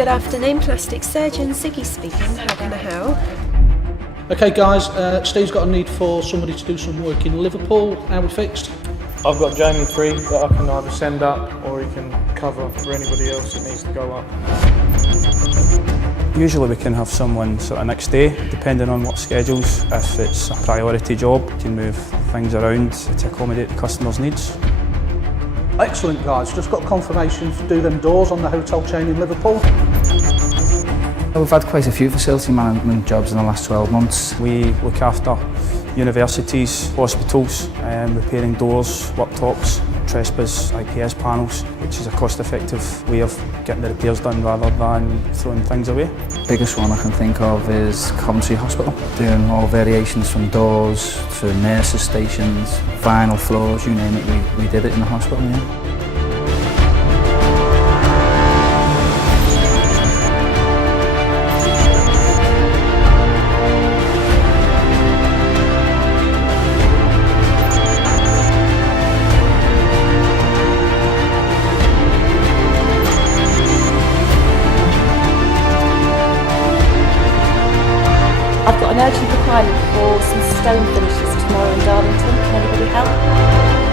Good afternoon, plastic surgeon Ziggy speaking. How can I help? Okay guys, Steve's got a need for somebody to do some work in Liverpool. How are we fixed? I've got Jamie free that I can either send up or he can cover for anybody else that needs to go up. Usually we can have someone sort of next day, depending on what schedules. If it's a priority job, we can move things around to accommodate the customer's needs. Excellent guys, just got confirmation to do them doors on the hotel chain in Liverpool. We've had quite a few facility management jobs in the last 12 months. We look after universities, hospitals, repairing doors, worktops, trespass, IPS panels, which is a cost-effective way of getting the repairs done rather than throwing things away. Biggest one I can think of is Coventry Hospital, doing all variations from doors to nurses' stations, vinyl floors, you name it, we did it in the hospital, yeah. I've got an urgent requirement for some stone finishes tomorrow in Darlington. Can anybody help?